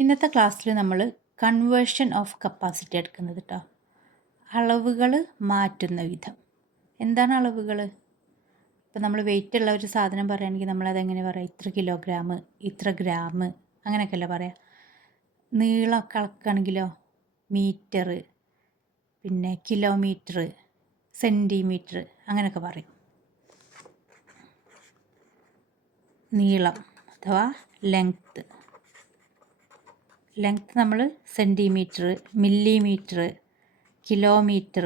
ഇന്നത്തെ ക്ലാസ്സിൽ നമ്മൾ കൺവേർഷൻ ഓഫ് കപ്പാസിറ്റി എടുക്കുന്നത് കേട്ടോ. അളവുകൾ മാറ്റുന്ന വിധം. എന്താണ് അളവുകൾ? ഇപ്പോൾ നമ്മൾ വെയിറ്റ് ഉള്ള ഒരു സാധനം പറയുകയാണെങ്കിൽ നമ്മളതെങ്ങനെ പറയാം? ഇത്ര കിലോഗ്രാം, ഇത്ര ഗ്രാം, അങ്ങനെയൊക്കെയല്ലേ പറയാം. നീളമൊക്കെ അളക്കുകയാണെങ്കിലോ മീറ്റർ, പിന്നെ കിലോമീറ്റർ, സെൻറ്റിമീറ്റർ അങ്ങനെയൊക്കെ പറയും. നീളം അഥവാ ലെങ്ത്ത് നമ്മൾ സെൻറ്റിമീറ്റർ, മില്ലിമീറ്റർ, കിലോമീറ്റർ,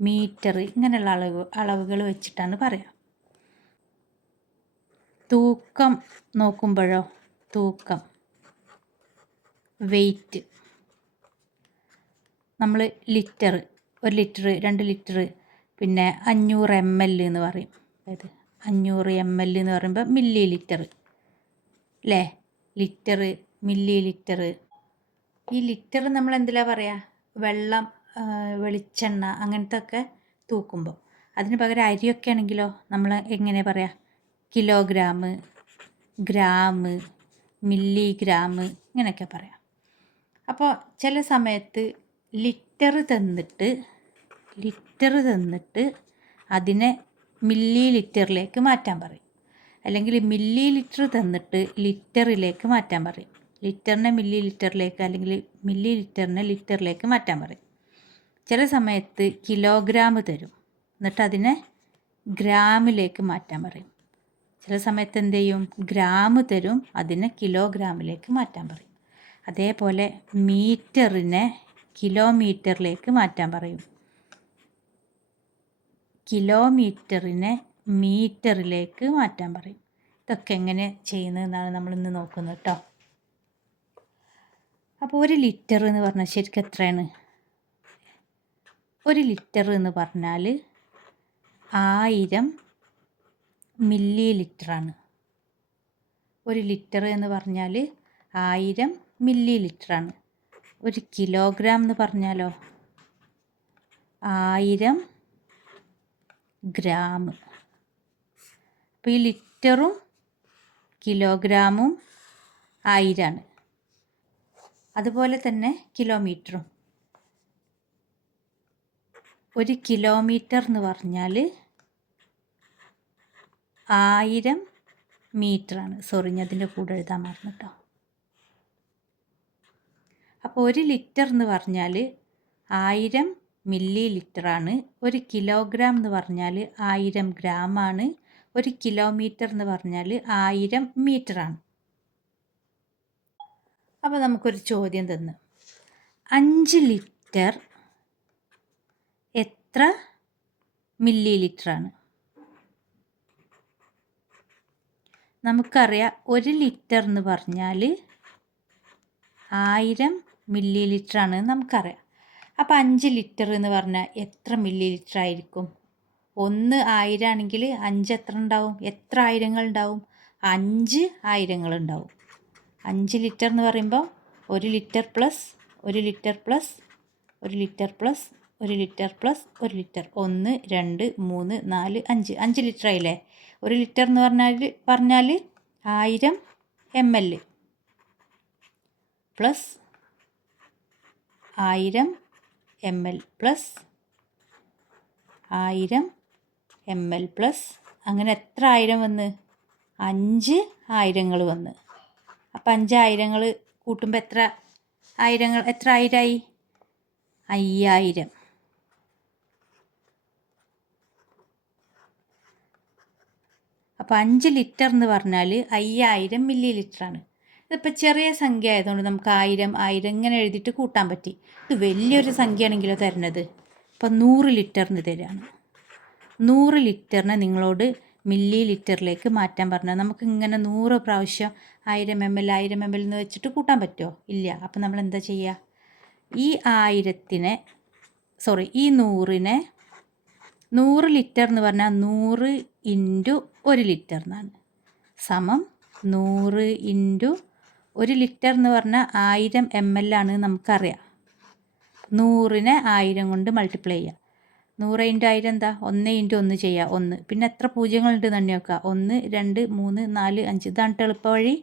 മീറ്റർ ഇങ്ങനെയുള്ള അളവുകൾ വെച്ചിട്ടാണ് പറയുക. തൂക്കം നോക്കുമ്പോഴോ തൂക്കം, വെയിറ്റ്, നമ്മൾ ലിറ്റർ, 1 ലിറ്റർ, 2 ലിറ്റർ, പിന്നെ 500 ml എന്ന് പറയും. അതായത് 500 ml എന്ന് പറയുമ്പോൾ മില്ലി ലിറ്റർ അല്ലേ? Litre, milli litre. ഈ ലിറ്റർ നമ്മൾ എന്തിലാണ് പറയുക? വെള്ളം, വെളിച്ചെണ്ണ അങ്ങനത്തെ ഒക്കെ തൂക്കുമ്പോൾ. അതിന് പകരം അരിയൊക്കെ ആണെങ്കിലോ നമ്മൾ എങ്ങനെ പറയുക? കിലോഗ്രാം, ഗ്രാം, മില്ലിഗ്രാം ഇങ്ങനെയൊക്കെ പറയാം. അപ്പോൾ ചില സമയത്ത് ലിറ്റർ തന്നിട്ട് അതിനെ മില്ലി ലിറ്ററിലേക്ക് മാറ്റാൻ പറയും. അല്ലെങ്കിൽ മില്ലി ലിറ്റർ തന്നിട്ട് ലിറ്ററിലേക്ക് മാറ്റാൻ പറയും. ലിറ്ററിനെ മില്ലി ലിറ്ററിലേക്ക് അല്ലെങ്കിൽ മില്ലി ലിറ്ററിനെ ലിറ്ററിലേക്ക് മാറ്റാൻ പറയും. ചില സമയത്ത് കിലോഗ്രാം തരും, എന്നിട്ട് അതിനെ ഗ്രാമിലേക്ക് മാറ്റാൻ പറയും. ചില സമയത്ത് എന്ത് ചെയ്യും? ഗ്രാം തരും, അതിനെ കിലോഗ്രാമിലേക്ക് മാറ്റാൻ പറയും. അതേപോലെ മീറ്ററിനെ കിലോമീറ്ററിലേക്ക് മാറ്റാൻ പറയും. കിലോമീറ്ററിനെ മീറ്ററിലേക്ക് മാറ്റാൻ പറയും. ഇതൊക്കെ എങ്ങനെ ചെയ്യുന്നതെന്നാണ് നമ്മളിന്ന് നോക്കുന്നത് കേട്ടോ. അപ്പോൾ 1 ലിറ്റർ എന്ന് പറഞ്ഞാൽ ശരിക്കും എത്രയാണ്? 1 ലിറ്റർ എന്ന് പറഞ്ഞാൽ 1000 മില്ലി ലിറ്ററാണ്. 1 ലിറ്റർ എന്ന് പറഞ്ഞാൽ 1000 മില്ലി ലിറ്ററാണ്. 1 കിലോഗ്രാം എന്ന് പറഞ്ഞാലോ 1000 ഗ്രാം. അപ്പോൾ ഈ ലിറ്ററും കിലോഗ്രാമും 1000ആണ്. അതുപോലെ തന്നെ കിലോമീറ്ററും. 1 കിലോമീറ്റർ എന്ന് പറഞ്ഞാൽ 1000 മീറ്ററാണ്. സോറി, ഞാൻ അതിൻ്റെ കൂടെ എഴുതാൻ മറന്നു കേട്ടോ. അപ്പോൾ 1 ലിറ്റർ എന്ന് പറഞ്ഞാൽ 1000 മില്ലി ലിറ്ററാണ്. 1 കിലോഗ്രാം എന്ന് പറഞ്ഞാൽ 1000 ഗ്രാമാണ്. 1 കിലോമീറ്റർ എന്ന് പറഞ്ഞാൽ 1000 മീറ്ററാണ്. അപ്പോൾ നമുക്കൊരു ചോദ്യം തന്നു, 5 ലിറ്റർ എത്ര മില്ലി ലിറ്ററാണ്? നമുക്കറിയാം 1 ലിറ്റർ എന്ന് പറഞ്ഞാൽ 1000 മില്ലി ലിറ്ററാണ് നമുക്കറിയാം. അപ്പോൾ 5 ലിറ്റർ എന്ന് പറഞ്ഞാൽ എത്ര മില്ലി ലിറ്റർ ആയിരിക്കും? 1 1000 ആണെങ്കിൽ 5 എത്ര ഉണ്ടാവും? എത്ര ആയിരങ്ങൾ ഉണ്ടാവും? 5 ആയിരങ്ങൾ ഉണ്ടാവും. 5 ലിറ്റർ എന്ന് പറയുമ്പോൾ 1 litre plus 1 litre plus 1 litre plus 1 litre plus 1 litre, 1 2 3 4 5 5 litre ആയില്ലേ? 1 ലിറ്റർ എന്ന് പറഞ്ഞാൽ 1000 ml plus 1000 ml plus 1000 ml plus അങ്ങനെ എത്ര ആയിരം വന്ന്? 5 ആയിരങ്ങൾ വന്ന്. അപ്പം 5 ആയിരങ്ങൾ കൂട്ടുമ്പോൾ എത്ര ആയിരമായി? 5000. അപ്പോൾ 5 ലിറ്റർ എന്ന് പറഞ്ഞാൽ 5000 മില്ലി ലിറ്ററാണ്. ഇതിപ്പോൾ ചെറിയ സംഖ്യ ആയതുകൊണ്ട് നമുക്ക് 1000 ഇങ്ങനെ എഴുതിയിട്ട് കൂട്ടാൻ പറ്റി. ഇത് വലിയൊരു സംഖ്യ ആണെങ്കിലോ തരുന്നത്. ഇപ്പോൾ 100 ലിറ്ററിന് തരാണ്. 100 ലിറ്ററിനെ നിങ്ങളോട് മില്ലി ലിറ്ററിലേക്ക് മാറ്റാൻ പറഞ്ഞാൽ നമുക്ക് ഇങ്ങനെ 100 പ്രാവശ്യം 1000 ml എന്ന് വെച്ചിട്ട് കൂട്ടാൻ പറ്റുമോ? ഇല്ല. അപ്പോൾ നമ്മൾ എന്താ ചെയ്യുക? ഈ 100നെ 100 ലിറ്റർ എന്ന് പറഞ്ഞാൽ 100 ഇൻറ്റു 1 ലിറ്റർ എന്നാണ്. സമം 100 ഇൻറ്റു 1 ലിറ്റർ എന്ന് പറഞ്ഞാൽ 1000 ml ആണ് നമുക്കറിയാം. 100നെ 1000 കൊണ്ട് മൾട്ടിപ്ലൈ ചെയ്യുക. 100 ഇൻറ്റു 1000 എന്താ? 1 ഇൻറ്റു 1 ചെയ്യുക, 1. പിന്നെ എത്ര പൂജ്യങ്ങളുണ്ട് തന്നെ നോക്കുക? 1 2 3 4 5. ഇതാണ് എളുപ്പ വഴി.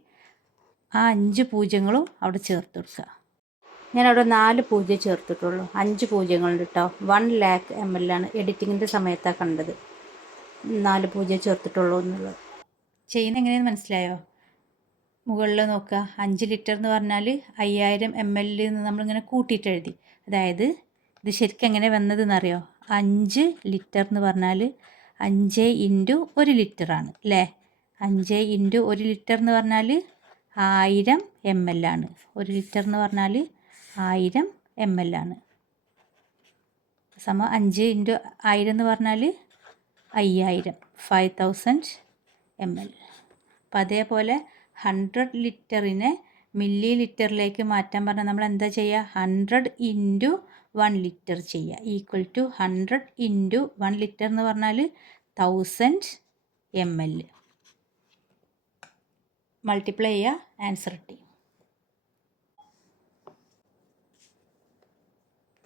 ആ 5 പൂജ്യങ്ങളും അവിടെ ചേർത്ത് കൊടുക്കുക. ഞാനവിടെ 4 പൂജ്യം ചേർത്തിട്ടുള്ളൂ. 5 പൂജ്യങ്ങളുണ്ട് കേട്ടോ. 1 ലാക്ക് ml ആണ്. എഡിറ്റിങ്ങിൻ്റെ സമയത്താണ് കണ്ടത് 4 പൂജ്യം ചേർത്തിട്ടുള്ളൂ എന്നുള്ളത്. ചെയ്യുന്നത് എങ്ങനെയെന്ന് മനസ്സിലായോ? മുകളിൽ നോക്കുക. 5 ലിറ്റർ എന്ന് പറഞ്ഞാൽ 5000 ml എന്ന് നമ്മളിങ്ങനെ കൂട്ടിയിട്ട് എഴുതി. അതായത് ഇത് ശരിക്കും എങ്ങനെ വന്നതെന്നറിയോ? 5 ലിറ്റർ എന്ന് പറഞ്ഞാൽ 5 ഇൻറ്റു 1 ലിറ്ററാണ് അല്ലേ? 5 ഇൻറ്റു 1 ലിറ്റർ എന്ന് പറഞ്ഞാൽ 1000 ml ആണ്. 1 ലിറ്റർ എന്ന് പറഞ്ഞാൽ 1000 ml ആണ്. 5 ഇൻറ്റു 1000 എന്ന് പറഞ്ഞാൽ 5000 ml. അപ്പം അതേപോലെ 100 ലിറ്ററിനെ മില്ലി ലിറ്ററിലേക്ക് മാറ്റാൻ പറഞ്ഞാൽ നമ്മൾ എന്താ ചെയ്യുക? 100 ഇൻറ്റു 1 ലിറ്റർ ചെയ്യുക. ഈക്വൽ ടു 100 ഇൻറ്റു 1 ലിറ്റർ എന്ന് പറഞ്ഞാൽ 1000 ml. മൾട്ടിപ്ലൈ ചെയ്യുക, ആൻസർ കിട്ടി.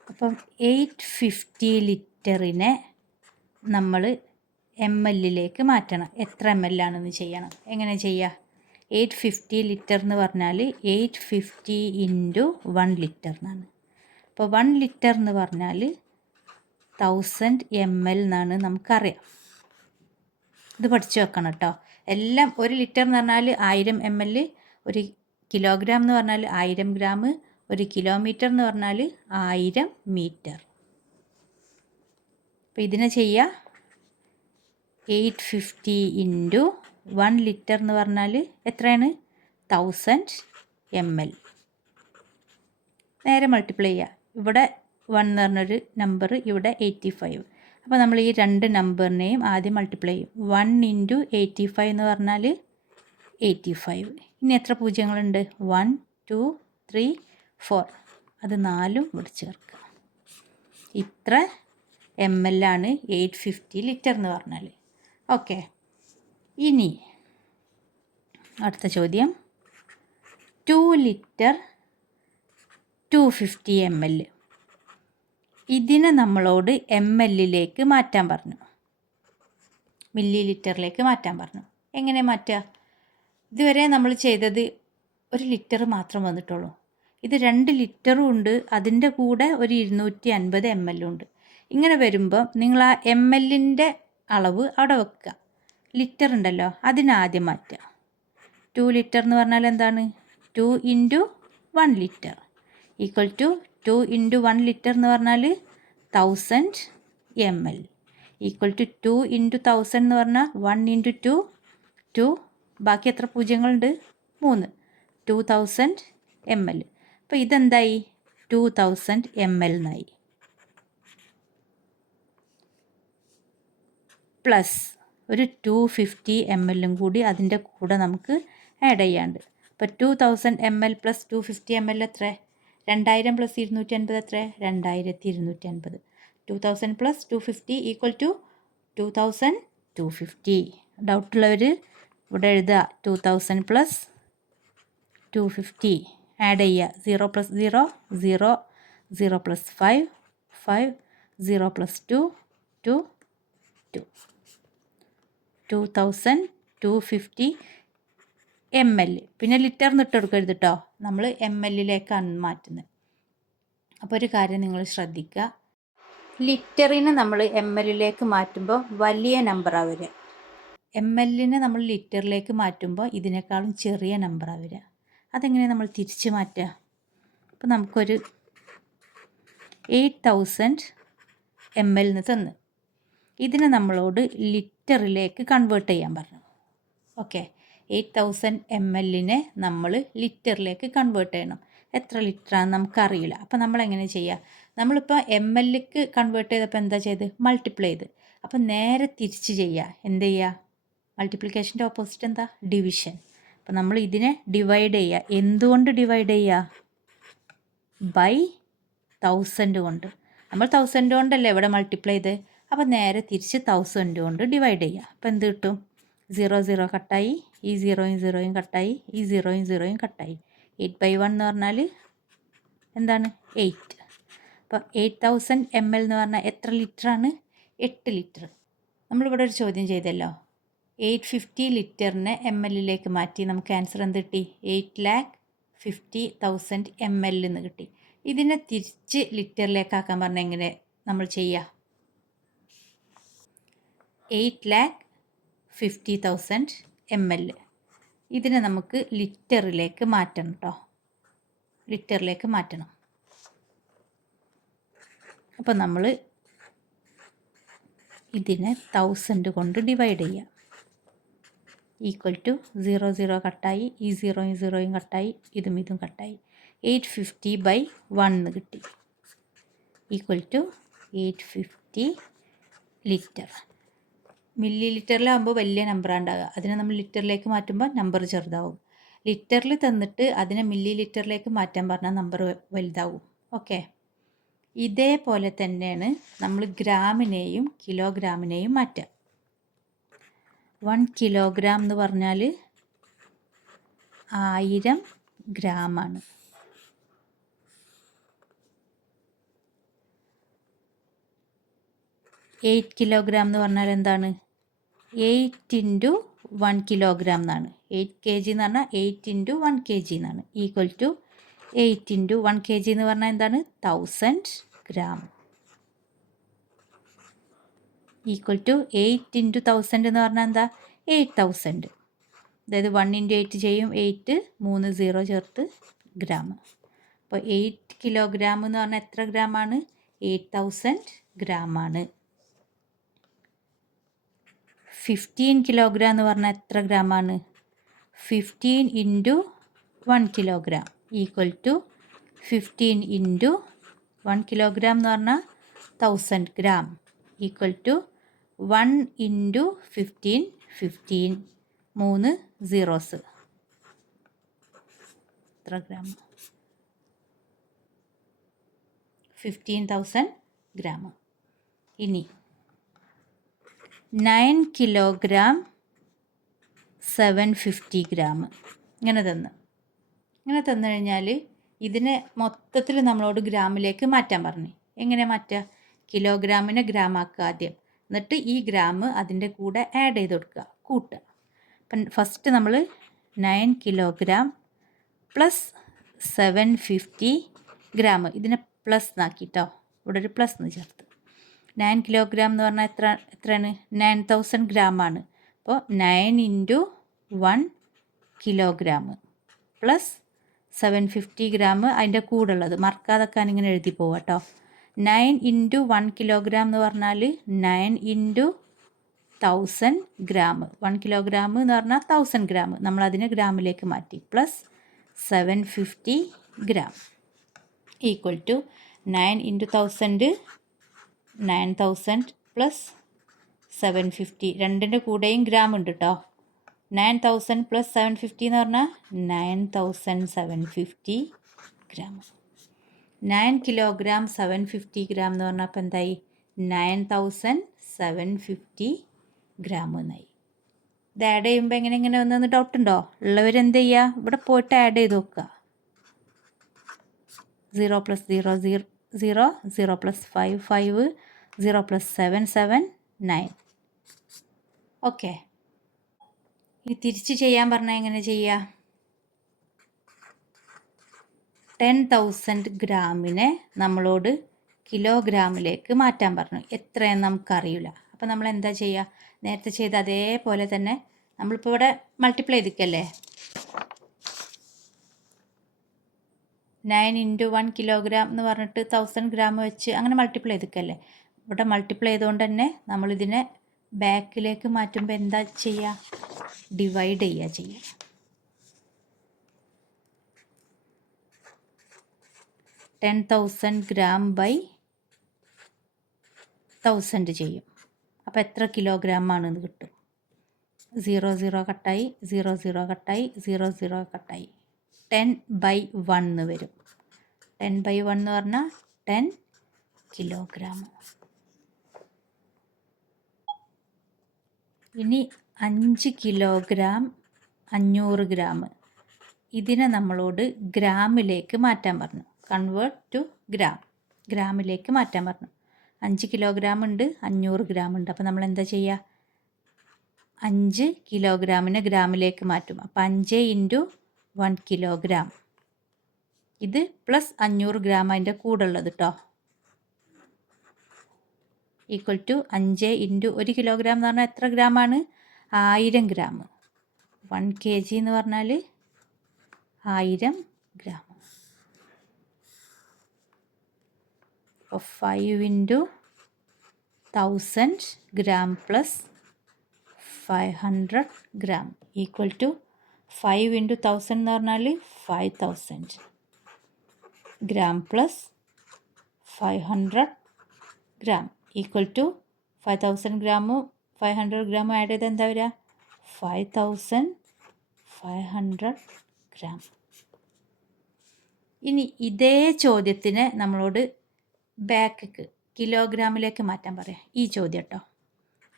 അപ്പം 850 ലിറ്ററിനെ നമ്മൾ ml മാറ്റണം. എത്ര ml ആണെന്ന് ചെയ്യണം. എങ്ങനെ ചെയ്യുക? 850 ലിറ്റർ എന്ന് പറഞ്ഞാൽ 850 ഇൻറ്റു 1 ലിറ്റർ എന്നാണ്. അപ്പോൾ 1 ലിറ്റർ എന്ന് പറഞ്ഞാൽ 1000 ml എന്നാണ് നമുക്കറിയാം. ഇത് പഠിച്ചു വെക്കണം കേട്ടോ. എല്ലാം 1 ലിറ്റർ എന്ന് പറഞ്ഞാൽ 1000 ml, 1 കിലോഗ്രാം എന്ന് പറഞ്ഞാൽ 1000 ഗ്രാം, 1 കിലോമീറ്റർ എന്ന് പറഞ്ഞാൽ 1000 മീറ്റർ. അപ്പോൾ ഇതിനെ ചെയ്യുക 850 ഇൻറ്റു 1 ലിറ്റർ എന്ന് പറഞ്ഞാൽ എത്രയാണ്? 1000 ml. നേരെ മൾട്ടിപ്ലൈ ചെയ്യുക. ഇവിടെ 1 എന്ന് പറഞ്ഞൊരു നമ്പർ, ഇവിടെ 85. അപ്പോൾ നമ്മൾ ഈ 2 നമ്പറിനെയും ആദ്യം മൾട്ടിപ്ലൈ ചെയ്യും. 1 ഇൻറ്റു 85 എന്ന് പറഞ്ഞാൽ 85. ഇനി എത്ര പൂജ്യങ്ങളുണ്ട്? 1 2 3 4. അത് 4ഉം ഇവിടെ ചേർക്കുക. ഇത്ര ml ആണ് 850 ലിറ്റർ എന്ന് പറഞ്ഞാൽ. ഓക്കെ. ഇനി അടുത്ത ചോദ്യം. 2 ലിറ്റർ 250 ml. ഇതിനെ നമ്മളോട് ml മാറ്റാൻ പറഞ്ഞു. മില്ലി ലിറ്ററിലേക്ക് മാറ്റാൻ പറഞ്ഞു. എങ്ങനെ മാറ്റുക? ഇതുവരെ നമ്മൾ ചെയ്തത് 1 ലിറ്റർ മാത്രം വന്നിട്ടുള്ളൂ. ഇത് 2 ലിറ്ററും ഉണ്ട്, അതിൻ്റെ കൂടെ ഒരു 250 ml ഉണ്ട്. ഇങ്ങനെ വരുമ്പോൾ നിങ്ങൾ ആ ml അളവ് അവിടെ വെക്കുക. ലിറ്റർ ഉണ്ടല്ലോ, അതിനാദ്യം മാറ്റുക. 2 ലിറ്റർ എന്ന് പറഞ്ഞാൽ എന്താണ്? 2 into 1 litre equal to 2 into 1 litre എന്ന് പറഞ്ഞാൽ 1000 ml ഈക്വൽ ടു 2 ഇൻറ്റു 1000 എന്ന് പറഞ്ഞാൽ 1 ഇൻറ്റു 2 2. ബാക്കി എത്ര പൂജ്യങ്ങളുണ്ട്? 3. 2000 ml. അപ്പോൾ ഇതെന്തായി? 2000 ml എന്നായി. പ്ലസ് ഒരു 250 ml കൂടി അതിൻ്റെ കൂടെ നമുക്ക് ആഡ് ചെയ്യാണ്ട്. അപ്പോൾ 2000 ml പ്ലസ് 250 ml എത്ര? 2000 പ്ലസ് 250 എത്ര? 2250. 2000 പ്ലസ് 250 ഈക്വൽ ടു 2250. ഡൗട്ടുള്ളവർ ഇവിടെ എഴുതുക. 2000 പ്ലസ് 250 ആഡ് ചെയ്യുക. 0 പ്ലസ് 0 0, 0 പ്ലസ് 5 5, 0 പ്ലസ് 2 2 2. 2250 ml. പിന്നെ ലിറ്റർ ഇട്ട് കൊടുക്കരുത് കേട്ടോ, നമ്മൾ ml മാറ്റുന്നത്. അപ്പോൾ ഒരു കാര്യം നിങ്ങൾ ശ്രദ്ധിക്കുക. ലിറ്ററിന് നമ്മൾ ml മാറ്റുമ്പോൾ വലിയ നമ്പറാണ് വരിക. ml നമ്മൾ ലിറ്ററിലേക്ക് മാറ്റുമ്പോൾ ഇതിനേക്കാളും ചെറിയ നമ്പറാണ് വരിക. അതെങ്ങനെ നമ്മൾ തിരിച്ച് മാറ്റുക? അപ്പോൾ നമുക്കൊരു 8000 ml തന്ന് ഇതിനെ നമ്മളോട് ലിറ്ററിലേക്ക് കൺവേർട്ട് ചെയ്യാൻ പറഞ്ഞു. ഓക്കെ. 8000 ml നമ്മൾ ലിറ്ററിലേക്ക് കൺവേർട്ട് ചെയ്യണം. എത്ര ലിറ്ററാണെന്ന് നമുക്കറിയില്ല. അപ്പോൾ നമ്മളെങ്ങനെ ചെയ്യുക? നമ്മളിപ്പോൾ ml കൺവേർട്ട് ചെയ്തപ്പോൾ എന്താ ചെയ്ത്? മൾട്ടിപ്ലൈ ചെയ്ത്. അപ്പോൾ നേരെ തിരിച്ച് ചെയ്യുക. എന്ത് ചെയ്യുക? മൾട്ടിപ്ലിക്കേഷൻ്റെ ഓപ്പോസിറ്റ് എന്താ? ഡിവിഷൻ. അപ്പോൾ നമ്മൾ ഇതിനെ ഡിവൈഡ് ചെയ്യുക. എന്തുകൊണ്ട് ഡിവൈഡ് ചെയ്യുക? ബൈ 1000 കൊണ്ട്. നമ്മൾ 1000 കൊണ്ടല്ലേ ഇവിടെ മൾട്ടിപ്ലൈ ചെയ്ത്. അപ്പോൾ നേരെ തിരിച്ച് 1000 കൊണ്ട് ഡിവൈഡ് ചെയ്യുക. അപ്പോൾ എന്ത് കിട്ടും? 0 0 കട്ടായി, ഈ 0യും 0യും കട്ടായി, ഈ 0യും 0യും കട്ടായി. 8/1 എന്ന് പറഞ്ഞാൽ എന്താണ്? 8. അപ്പോൾ 8000 ml എന്ന് പറഞ്ഞാൽ എത്ര ലിറ്ററാണ്? 8 ലിറ്റർ. നമ്മളിവിടെ ഒരു ചോദ്യം ചെയ്തല്ലോ, 850 ലിറ്ററിനെ ml മാറ്റി. നമുക്ക് ആൻസർ എന്ത് കിട്ടി? 8,50,000 ml എന്ന് കിട്ടി. ഇതിനെ തിരിച്ച് ലിറ്ററിലേക്കാക്കാൻ പറഞ്ഞാൽ എങ്ങനെ നമ്മൾ ചെയ്യുക? 8,50,000 ml. ഇതിനെ നമുക്ക് ലിറ്ററിലേക്ക് മാറ്റണം കേട്ടോ. ലിറ്ററിലേക്ക് മാറ്റണം. അപ്പോൾ നമ്മൾ ഇതിനെ 1000 കൊണ്ട് ഡിവൈഡ് ചെയ്യുക. ഈക്വൽ ടു 0 0 കട്ടായി, ഈ 0യും 0യും കട്ടായി, ഇതും ഇതും കട്ടായി. 850/1 എന്ന് കിട്ടി. Equal to 850 litre. മില്ലി ലിറ്ററിലാകുമ്പോൾ വലിയ നമ്പറാണ് ഉണ്ടാകുക. അതിനെ നമ്മൾ ലിറ്ററിലേക്ക് മാറ്റുമ്പോൾ നമ്പർ ചെറുതാവും. ലിറ്ററിൽ തന്നിട്ട് അതിനെ മില്ലി ലിറ്ററിലേക്ക് മാറ്റാൻ പറഞ്ഞാൽ നമ്പർ വലുതാവും. ഓക്കെ. ഇതേപോലെ തന്നെയാണ് നമ്മൾ ഗ്രാമിനെയും കിലോഗ്രാമിനെയും മാറ്റുക. 1 കിലോഗ്രാം എന്ന് പറഞ്ഞാൽ 1000 ഗ്രാമാണ്. എയ്റ്റ് കിലോഗ്രാം എന്ന് പറഞ്ഞാൽ എന്താണ്? 8 × 1 കിലോഗ്രാം എന്നാണ്. 8 kg എന്ന് പറഞ്ഞാൽ 8 × 1 kg എന്നാണ്. ഈക്വൽ ടു 8 × 1 kg എന്ന് പറഞ്ഞാൽ എന്താണ്? 1000 ഗ്രാം. ഈക്വൽ ടു 8 × 1000 എന്ന് പറഞ്ഞാൽ എന്താ? 8000. അതായത് 1 × 8 ചെയ്യും. 8 3 0 ചേർത്ത് ഗ്രാം. അപ്പോൾ 8 കിലോഗ്രാം എന്ന് പറഞ്ഞാൽ എത്ര ഗ്രാമാണ്? 8000 ഗ്രാമാണ്. 15 കിലോഗ്രാം എന്ന് പറഞ്ഞാൽ എത്ര ഗ്രാമാണ്? 15 × 1 കിലോഗ്രാം ഈക്വൽ ടു 15 × 1 കിലോഗ്രാം എന്ന് പറഞ്ഞാൽ 1000 ഗ്രാം ഈക്വൽ ടു 1 × 15 15 3 zeros. എത്ര ഗ്രാം? 15,000 ഗ്രാം. ഇനി 9 കിലോഗ്രാം 750 ഗ്രാം ഇങ്ങനെ തന്നു കഴിഞ്ഞാൽ ഇതിനെ മൊത്തത്തിൽ നമ്മളോട് ഗ്രാമിലേക്ക് മാറ്റാൻ പറഞ്ഞു. എങ്ങനെ മാറ്റുക? കിലോഗ്രാമിനെ ഗ്രാം ആക്കുക ആദ്യം. എന്നിട്ട് ഈ ഗ്രാം അതിൻ്റെ കൂടെ ആഡ് ചെയ്ത് കൊടുക്കുക, കൂട്ടുക. അപ്പം ഫസ്റ്റ് നമ്മൾ 9 കിലോഗ്രാം പ്ലസ് 750 ഗ്രാം ഇതിനെ പ്ലസ് എന്നാക്കിട്ടോ. ഇവിടെ ഒരു പ്ലസ് എന്ന് ചേർത്ത്. 9 കിലോഗ്രാം എന്ന് പറഞ്ഞാൽ എത്രയാണ്? 9000 ഗ്രാമാണ്. അപ്പോൾ 9 × 1 കിലോഗ്രാം പ്ലസ് 750 ഗ്രാം അതിൻ്റെ കൂടെ ഉള്ളത് മറക്കാതൊക്കെ ഇങ്ങനെ എഴുതി പോവാം കേട്ടോ. 9 × 1 കിലോഗ്രാം എന്ന് പറഞ്ഞാൽ 9 × 1000 ഗ്രാം. 1 കിലോഗ്രാം എന്ന് പറഞ്ഞാൽ 1000 ഗ്രാം. നമ്മളതിനെ ഗ്രാമിലേക്ക് മാറ്റി. Plus 750 gram equal to 9 × 1000 9000 plus 750. രണ്ടിൻ്റെ കൂടെയും ഗ്രാം ഉണ്ട് കേട്ടോ. 9000 പ്ലസ് 750 എന്ന് പറഞ്ഞാൽ 9750 ഗ്രാം. 9 കിലോഗ്രാം 750 ഗ്രാം എന്ന് പറഞ്ഞാൽ അപ്പോൾ എന്തായി? 9750 ഗ്രാം എന്നായി. ഇത് ആഡ് ചെയ്യുമ്പോൾ എങ്ങനെ വന്നതെന്ന് ഡൗട്ട് ഉണ്ടോ? ഉള്ളവരെന്ത് ചെയ്യുക? ഇവിടെ പോയിട്ട് ആഡ് ചെയ്ത് നോക്കുക. 0 + 0 0 0 0 + 5 5 0 + 7 7 9. ഓക്കെ. ഇനി തിരിച്ച് ചെയ്യാൻ പറഞ്ഞാൽ എങ്ങനെ ചെയ്യുക? 10,000 ഗ്രാമിനെ നമ്മളോട് കിലോഗ്രാമിലേക്ക് മാറ്റാൻ പറഞ്ഞു. എത്രയെന്ന് നമുക്കറിയില്ല. അപ്പോൾ നമ്മൾ എന്താ ചെയ്യുക? നേരത്തെ ചെയ്ത അതേപോലെ തന്നെ നമ്മളിപ്പോൾ ഇവിടെ മൾട്ടിപ്ലൈ ചെയ്തിക്കല്ലേ. 9 × 1 കിലോഗ്രാം എന്ന് പറഞ്ഞിട്ട് 1000 ഗ്രാം വെച്ച് അങ്ങനെ മൾട്ടിപ്ലൈ ചെയ്തിക്കല്ലേ. ഇവിടെ മൾട്ടിപ്ലൈ ചെയ്തുകൊണ്ട് തന്നെ നമ്മളിതിനെ ബാക്കിലേക്ക് മാറ്റുമ്പോൾ എന്താ ചെയ്യുക? ഡിവൈഡ് ചെയ്യുക. 10,000 ഗ്രാം ബൈ 1000 ചെയ്യും. അപ്പോൾ എത്ര കിലോഗ്രാം ആണെന്ന് കിട്ടും? 0 0 കട്ടായി, 0 0 കട്ടായി, 0 0 കട്ടായി. 10/1 എന്ന് വരും. 10/1 എന്ന് പറഞ്ഞാൽ 10 കിലോഗ്രാം. ഇനി 5 കിലോഗ്രാം 500 ഗ്രാം ഇതിനെ നമ്മളോട് ഗ്രാമിലേക്ക് മാറ്റാൻ പറഞ്ഞു. Convert two gram. ഗ്രാമിലേക്ക് മാറ്റാൻ പറഞ്ഞു. 5 കിലോഗ്രാം ഉണ്ട്, 500 ഗ്രാം ഉണ്ട്. അപ്പോൾ നമ്മൾ എന്താ ചെയ്യുക? 5 കിലോഗ്രാമിനെ ഗ്രാമിലേക്ക് മാറ്റും. അപ്പോൾ 5 ഇൻറ്റു 1 കിലോഗ്രാം. ഇത് പ്ലസ് 500 ഗ്രാം അതിൻ്റെ കൂടെ ഉള്ളത് കേട്ടോ. ഈക്വൽ ടു 5 ഇൻറ്റു 1 കിലോഗ്രാം എന്ന് പറഞ്ഞാൽ എത്ര ഗ്രാമാണ്? 1000 ഗ്രാം. 1 kg എന്ന് പറഞ്ഞാൽ 1000 ഗ്രാം. അപ്പോൾ 5 into 1000 gram plus 500 gram equal to 5 into 1000 എന്ന് പറഞ്ഞാൽ 5000 gram plus 500 gram equal to 5000 ഗ്രാമും 500 ഗ്രാമും ആഡ് ചെയ്താൽ എന്താ വരിക? 5500 ഗ്രാം. ഇനി ഇതേ ചോദ്യത്തിന് നമ്മളോട് ബാക്ക് കിലോഗ്രാമിലേക്ക് മാറ്റാൻ പറയാം. ഈ ചോദ്യം കേട്ടോ,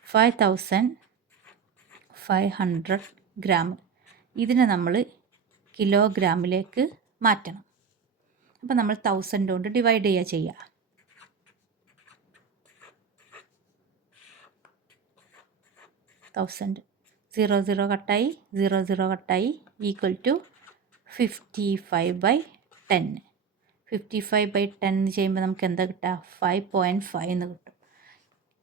5500 ഗ്രാം. ഇതിനെ നമ്മൾ കിലോഗ്രാമിലേക്ക് മാറ്റണം. അപ്പോൾ നമ്മൾ 1000 കൊണ്ട് ഡിവൈഡ് ചെയ്യുക. 1000 0 കട്ടായി 0 കട്ടായി ഈക്വൽ ടു 55/10. 55/10 ചെയ്യുമ്പോൾ നമുക്ക് എന്താ കിട്ടുക? 5.5 എന്ന് കിട്ടും.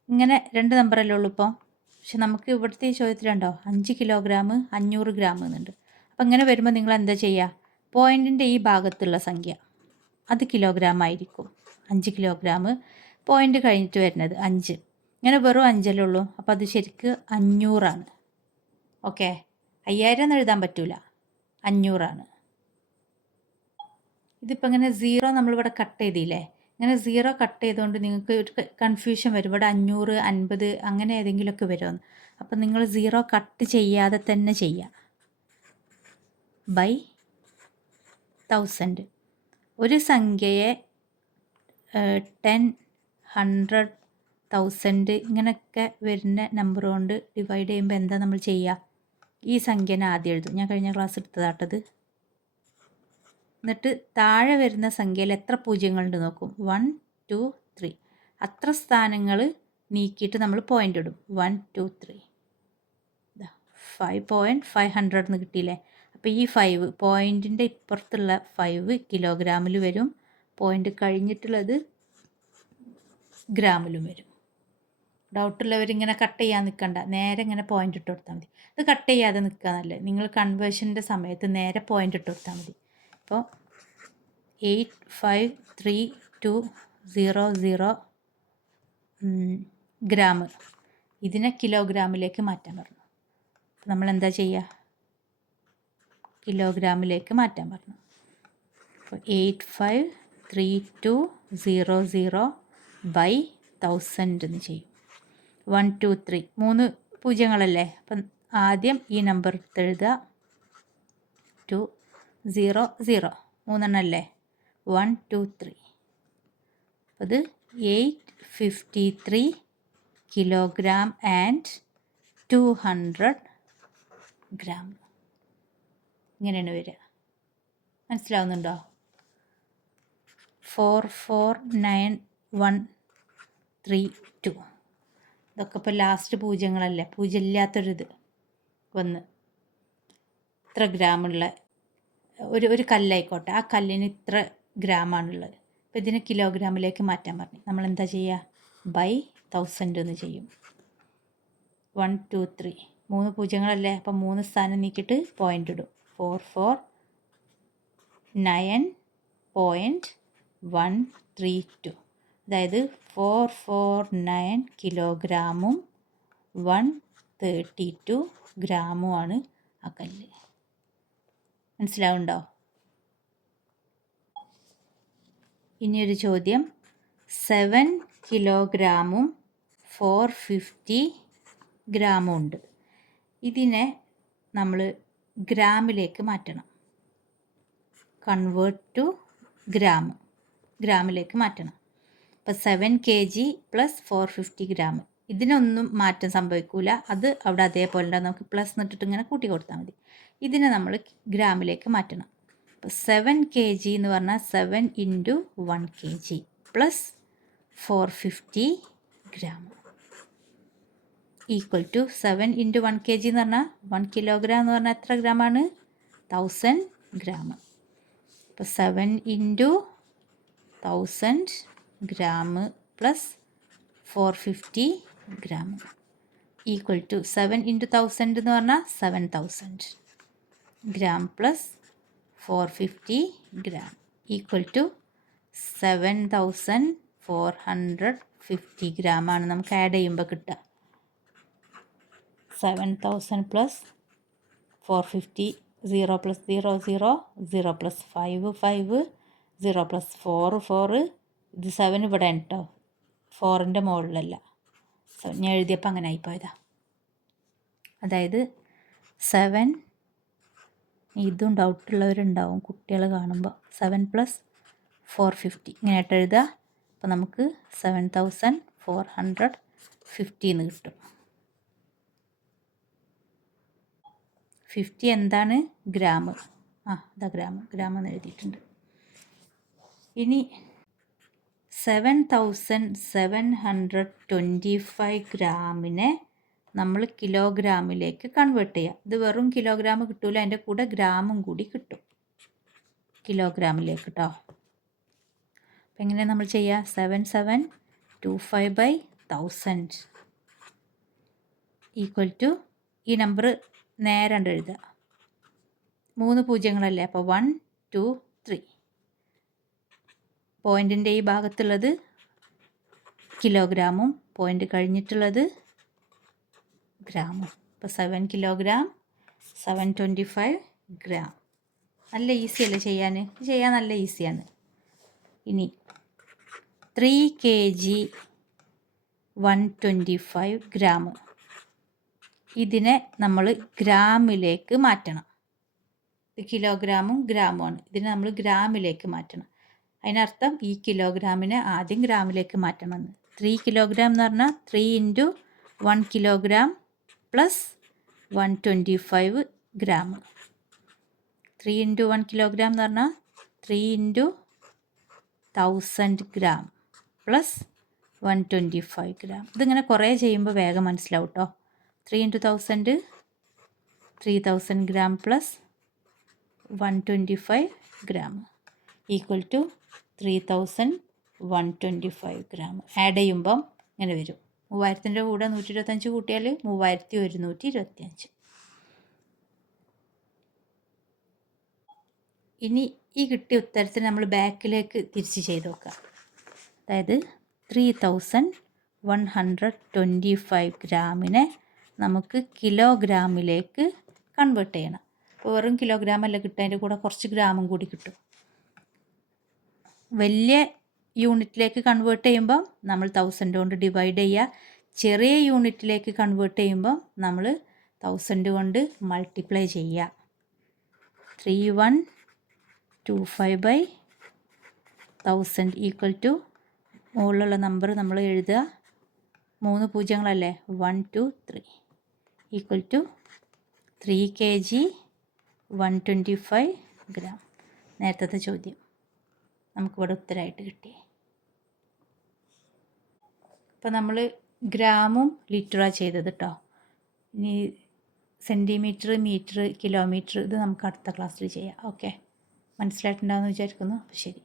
ഇങ്ങനെ 2 നമ്പറല്ലേ ഉള്ളൂ ഇപ്പോൾ. പക്ഷെ നമുക്ക് ഇവിടുത്തെ ഈ ചോദ്യത്തിലുണ്ടോ 5 കിലോഗ്രാം 500 ഗ്രാം എന്നുണ്ട്. അപ്പോൾ ഇങ്ങനെ വരുമ്പോൾ നിങ്ങൾ എന്താ ചെയ്യുക? പോയിൻറ്റിൻ്റെ ഈ ഭാഗത്തുള്ള സംഖ്യ അത് കിലോഗ്രാം ആയിരിക്കും. 5 കിലോഗ്രാം പോയിൻ്റ് കഴിഞ്ഞിട്ട് വരുന്നത് 5. ഇങ്ങനെ വെറും 5 അല്ലേ ഉള്ളൂ. അപ്പോൾ അത് ശരിക്ക് 500 ഓക്കെ. 5000 എന്ന് എഴുതാൻ പറ്റില്ല, 500. ഇതിപ്പോൾ ഇങ്ങനെ 0 നമ്മളിവിടെ കട്ട് ചെയ്തില്ലേ? ഇങ്ങനെ 0 കട്ട് ചെയ്തുകൊണ്ട് നിങ്ങൾക്ക് ഒരു കൺഫ്യൂഷൻ വരും. ഇവിടെ 500 50 അങ്ങനെ ഏതെങ്കിലുമൊക്കെ വരുമെന്ന്. അപ്പം നിങ്ങൾ 0 കട്ട് ചെയ്യാതെ തന്നെ ചെയ്യുക. ബൈ 1000 ഒരു സംഖ്യയെ 10 100 1000 ഇങ്ങനെയൊക്കെ വരുന്ന നമ്പർ കൊണ്ട് ഡിവൈഡ് ചെയ്യുമ്പോൾ എന്താ നമ്മൾ ചെയ്യുക? ഈ സംഖ്യനെ ആദ്യം എഴുതും. ഞാൻ കഴിഞ്ഞ ക്ലാസ് എടുത്തതാട്ടത്. എന്നിട്ട് താഴെ വരുന്ന സംഖ്യയിൽ എത്ര പൂജ്യങ്ങളുണ്ട് നോക്കും. 1 2 3 അത്ര സ്ഥാനങ്ങൾ നീക്കിയിട്ട് നമ്മൾ പോയിൻ്റ് ഇടും. 1 2 3 5.500 എന്ന് കിട്ടിയില്ലേ? അപ്പോൾ ഈ 5 പോയിൻറ്റിൻ്റെ ഇപ്പുറത്തുള്ള 5 കിലോഗ്രാമിൽ വരും. പോയിൻ്റ് കഴിഞ്ഞിട്ടുള്ളത് ഗ്രാമിലും വരും. ഡൗട്ടുള്ളവരിങ്ങനെ കട്ട് ചെയ്യാൻ നിൽക്കണ്ട, നേരെ ഇങ്ങനെ പോയിൻ്റ് ഇട്ട് കൊടുത്താൽ മതി. ഇത് കട്ട് ചെയ്യാതെ നിൽക്കുക നല്ലത്. നിങ്ങൾ കൺവേർഷൻ്റെ സമയത്ത് നേരെ പോയിൻ്റ് ഇട്ട് കൊടുത്താൽ മതി. അപ്പോൾ 85320 ഗ്രാം ഇതിനെ കിലോഗ്രാമിലേക്ക് മാറ്റാൻ പറഞ്ഞു. അപ്പോൾ നമ്മൾ എന്താ ചെയ്യുക? കിലോഗ്രാമിലേക്ക് മാറ്റാൻ പറഞ്ഞു. അപ്പോൾ 85320 ബൈ 1000 എന്ന് ചെയ്യും. 1 2 3 3 പൂജ്യങ്ങളല്ലേ? അപ്പം ആദ്യം ഈ നമ്പർ എഴുതുക. 2 0 0 3 1 2 3. അത് 853 കിലോഗ്രാം ആൻഡ് 200 ഗ്രാം. ഇങ്ങനെയാണ് വരിക. മനസ്സിലാവുന്നുണ്ടോ? 4493132 ഇതൊക്കെ ഇപ്പോൾ ലാസ്റ്റ് പൂജ്യങ്ങളല്ലേ, പൂജ്യമില്ലാത്തൊരിത് വന്ന് ഇത്ര ഗ്രാമുള്ള ഒരു കല്ലായിക്കോട്ടെ, ആ കല്ലിന് ഇത്ര ഗ്രാമാണുള്ളത്. അപ്പോൾ ഇതിനെ കിലോഗ്രാമിലേക്ക് മാറ്റാൻ പറഞ്ഞു. നമ്മൾ എന്താ ചെയ്യുക? ബൈ 1000 എന്ന് ചെയ്യും. 1 2 3 3 പൂജ്യങ്ങളല്ലേ? അപ്പോൾ 3 സ്ഥാനം നീക്കിയിട്ട് പോയിൻ്റ് ഇടും. 449.132 അതായത് 449 കിലോഗ്രാമും 132 ഗ്രാമുമാണ് ആ കല്ല്. മനസ്സിലാവുണ്ടോ? ഇനിയൊരു ചോദ്യം. 7 കിലോഗ്രാമും 450 ഗ്രാമും ഉണ്ട്. ഇതിനെ നമ്മൾ ഗ്രാമിലേക്ക് മാറ്റണം. കൺവേർട്ട് ടു ഗ്രാമിലേക്ക് മാറ്റണം. അപ്പോൾ 7 kg പ്ലസ് 450 ഗ്രാം. ഇതിനൊന്നും മാറ്റം സംഭവിക്കില്ല. അത് അവിടെ അതേപോലെ ഉണ്ടാകും. നമുക്ക് പ്ലസ് എന്നിട്ടിട്ട് ഇങ്ങനെ കൂട്ടി കൊടുത്താൽ മതി. ഇതിനെ നമ്മൾ ഗ്രാമിലേക്ക് മാറ്റണം. അപ്പോൾ 7 kg എന്ന് പറഞ്ഞാൽ 7 into 1 kg plus 450 gram. Equal to 7 into 1 kg എന്ന് പറഞ്ഞാൽ 1 കിലോഗ്രാം എന്ന് പറഞ്ഞാൽ എത്ര ഗ്രാമാണ്? 1000 ഗ്രാം. അപ്പോൾ 7 into 1000 gram plus 450 gram equal to 7 into 1000 എന്ന് പറഞ്ഞാൽ 7000 gram plus 450 gram equal to 7450 ഗ്രാമാണ് നമുക്ക് ആഡ് ചെയ്യുമ്പോൾ കിട്ടുക. 7000 പ്ലസ് 450, 0 പ്ലസ് 0 0, 0 പ്ലസ് 5 5, 0 പ്ലസ് 4 4, ഇത് 7 ഇവിടെ കേട്ടോ, 4ൻ്റെ മുകളിലല്ല. ഞാൻ എഴുതിയപ്പോൾ അങ്ങനെ ആയിപ്പോയതാ. അതായത് 7, ഇതും ഡൗട്ടുള്ളവരുണ്ടാവും കുട്ടികൾ കാണുമ്പോൾ. 7 പ്ലസ് 450 ഇങ്ങനെയായിട്ട് എഴുതുക. അപ്പോൾ നമുക്ക് 7450 എന്ന് കിട്ടും. 50 എന്താണ്? ഗ്രാം. ഇതാ ഗ്രാം എന്ന് എഴുതിയിട്ടുണ്ട്. ഇനി 7725 ഗ്രാമിനെ നമ്മൾ കിലോഗ്രാമിലേക്ക് കൺവേർട്ട് ചെയ്യുക. ഇത് വെറും കിലോഗ്രാം കിട്ടൂല, അതിൻ്റെ കൂടെ ഗ്രാമും കൂടി കിട്ടും കിലോഗ്രാമിലേക്ക് കേട്ടോ. അപ്പം എങ്ങനെയാണ് നമ്മൾ ചെയ്യുക? 7725/1000 ഈക്വൽ ടു ഈ നമ്പർ നേരെ എഴുതുക. 3 പൂജ്യങ്ങളല്ലേ, അപ്പോൾ 1 2 3. പോയിൻറ്റിൻ്റെ ഈ ഭാഗത്തുള്ളത് കിലോഗ്രാമും പോയിൻ്റ് കഴിഞ്ഞിട്ടുള്ളത് ഗ്രാമും. അപ്പോൾ 7 കിലോഗ്രാം 725 ഗ്രാം. നല്ല ഈസി അല്ലേ ചെയ്യാൻ? ചെയ്യാൻ നല്ല ഈസിയാണ്. ഇനി 3 kg 125 ഗ്രാം, ഇതിനെ നമ്മൾ ഗ്രാമിലേക്ക് മാറ്റണം. ഇത് കിലോഗ്രാമും ഗ്രാമുമാണ്, ഇതിനെ നമ്മൾ ഗ്രാമിലേക്ക് മാറ്റണം. അതിനർത്ഥം ഈ കിലോഗ്രാമിനെ ആദ്യം ഗ്രാമിലേക്ക് മാറ്റണമെന്ന്. 3 കിലോഗ്രാം എന്ന് പറഞ്ഞാൽ 3 into 1 kilogram plus 125 gram. 3 into 1 kilogram എന്ന് പറഞ്ഞാൽ 3 ഇൻറ്റു 1000 ഗ്രാം പ്ലസ് 125 ഗ്രാം. ഇതിങ്ങനെ കുറേ ചെയ്യുമ്പോൾ വേഗം മനസ്സിലാവും കേട്ടോ. 3 into 1000 3000 gram plus 125 gram equal to 3125 gram. Add ചെയ്യുമ്പം ഇങ്ങനെ വരും. 3000ൻ്റെ കൂടെ 125 കൂട്ടിയാൽ 3125. ഇനി ഈ കിട്ടിയ ഉത്തരത്തിന് നമ്മൾ ബാക്കിലേക്ക് തിരിച്ച് ചെയ്ത് നോക്കാം. അതായത് 3125 ഗ്രാമിനെ നമുക്ക് കിലോഗ്രാമിലേക്ക് കൺവേർട്ട് ചെയ്യണം. അപ്പോൾ വെറും കിലോഗ്രാം അല്ല കിട്ടുക, അതിൻ്റെ കൂടെ കുറച്ച് ഗ്രാമും കൂടി കിട്ടും. വലിയ യൂണിറ്റിലേക്ക് കൺവേർട്ട് ചെയ്യുമ്പം നമ്മൾ 1000 കൊണ്ട് ഡിവൈഡ് ചെയ്യുക. ചെറിയ യൂണിറ്റിലേക്ക് കൺവേർട്ട് ചെയ്യുമ്പം നമ്മൾ 1000 കൊണ്ട് മൾട്ടിപ്ലൈ ചെയ്യുക. 3125/1000 ഈക്വൽ ടു മുകളിലുള്ള നമ്പർ നമ്മൾ എഴുതുക. 3 പൂജ്യങ്ങളല്ലേ, 1 2 3 ഈക്വൽ ടു 3 kg 125 ഗ്രാം. നേരത്തെ ചോദ്യം നമുക്കിവിടെ ഉത്തരമായിട്ട് കിട്ടി. അപ്പോൾ നമ്മൾ ഗ്രാമും ലിറ്ററാണ് ചെയ്തത് കേട്ടോ. ഇനി സെൻറ്റിമീറ്റർ, മീറ്റർ, കിലോമീറ്റർ ഇത് നമുക്ക് അടുത്ത ക്ലാസ്സിൽ ചെയ്യാം. ഓക്കെ, മനസ്സിലായിട്ടുണ്ടാവുമെന്ന് വിചാരിക്കുന്നു. ശരി.